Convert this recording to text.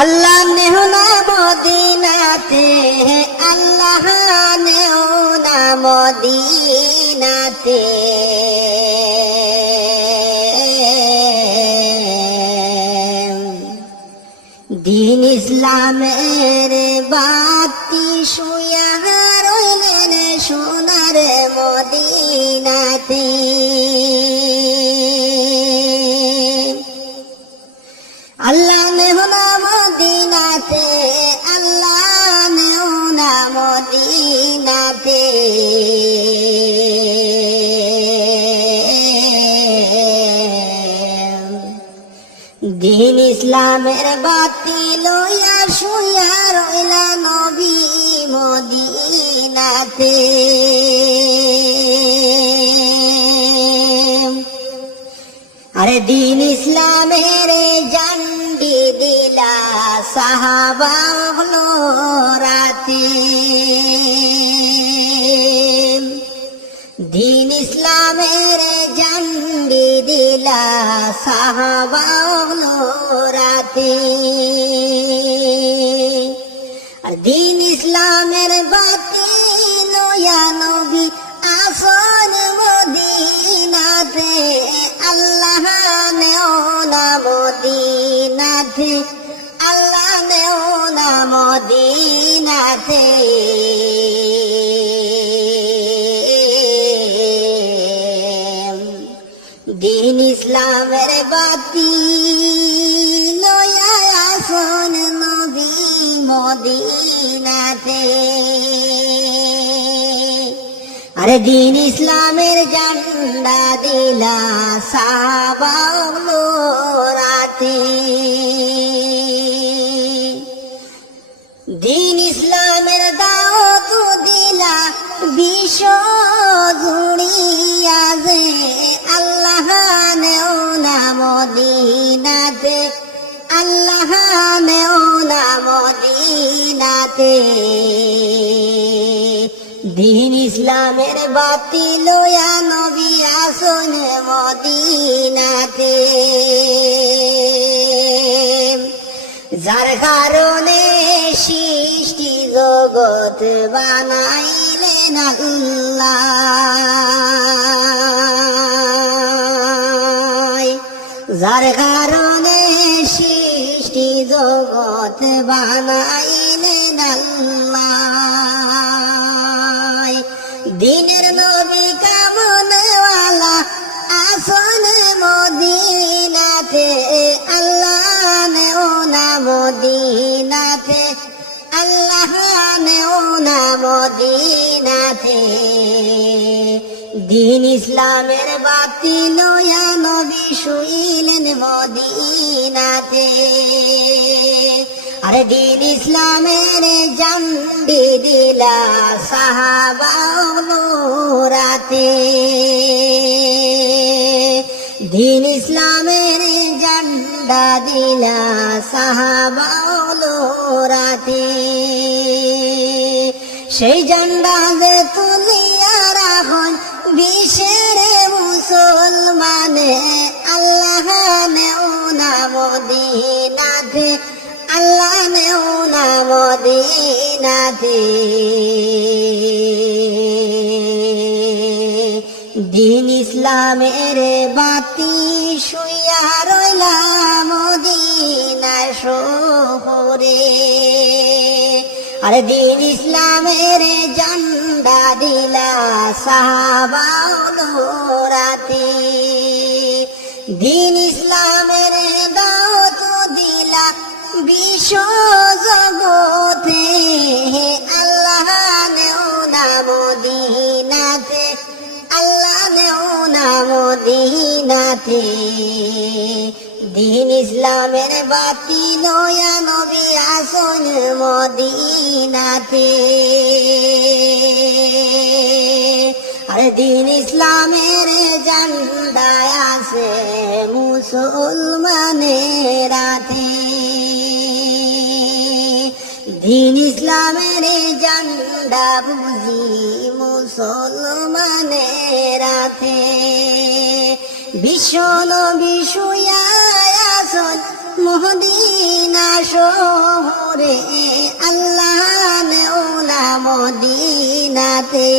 আল্লাহ নেও না মদিনাতে, আল্লাহ নেও না মদিনাতে। দিন ইসলামের বাতি শুয়া রইলেন সোনার মদিনাতে। আল্লাহ নেও না মদিনাতে, আল্লাহ নেও না মদিনাতে। দিন ইসলামের বাতি লইয়া শুয়া রইলা নবী মদিনাতে। আরে দিন ইসলামের জান্ডি দিলা সাহাবা হলো রাতে। দিন ইসলামের জান্ডি দিলা সাহাবা হলো রাতে। আর দিন ইসলামের বাতি লইয়া নবী আসন মদিনাতে। আল্লাহ নেও না মদিনাতে, আল্লাহ নেও না মদিনাতে। দিন ইসলামের বাতি লইয়া আসন নবী মদিনাতে। আরে দিন ইসলামের ঝান্ডা দিলা সাহাবা হলো রাতে। দিন ইসলামের দাওয়াত দিলা বিশ্ব জুড়িয়া যে। আল্লাহ নেও না মদিনাতে, আল্লাহ নেও না মদিনাতে। দিন ইসলামের বাতি লইয়া নবী আসন মদিনাতে। যার কারণে সৃষ্টি জগৎ বানাইলেন আল্লাহ। যার কারণে সৃষ্টি জগৎ বানাইলেন আল্লাহ। দিনের নবী কামনওয়ালা আসন মদিনাতে। আল্লাহ নেও না মদিনাতে, আল্লাহ নেও না মদিনাতে। দিন ইসলামের বাতি লইয়া নবী শুইলেন মদিনাতে। আরে দিন ইসলামের জান্ডি দিলা সাহাবা হলো রাতে। দিন ইসলামের ঝান্ডা দিলা সাহাবা হলো রাতে। সেই ঝান্ডা যে তুলিয়া রাখন বিশ্বের মুসলমানে। আল্লাহ নেও না মদিনাতে, আল্লাহ নেও না মদিনাতে। দিন ইসলামের বাতি শুইয়া রইলা মদিনা শহরে। আরে দিন ইসলামের ঝান্ডা দিলা সাহাবা হলো রাতে। দিন ইসলামের দাওয়াত দিলা বিশ্ব জগতে। আল্লাহ নেও না মদিনাতে, আল্লাহ নেও না মদিনাতে। দিন ইসলামের বাতি লইয়া নবী আসন মদিনাতে। আরে দিন ইসলামের ঝান্ডা আছে মুসলমানের হাতে। দিন ইসলামের ঝান্ডা বুঝি মুসলমানের হাতে। বিশ্ব নবী শুয়া আসন মদিনা শহরে আল্লাহ নেওলা মদিনাতে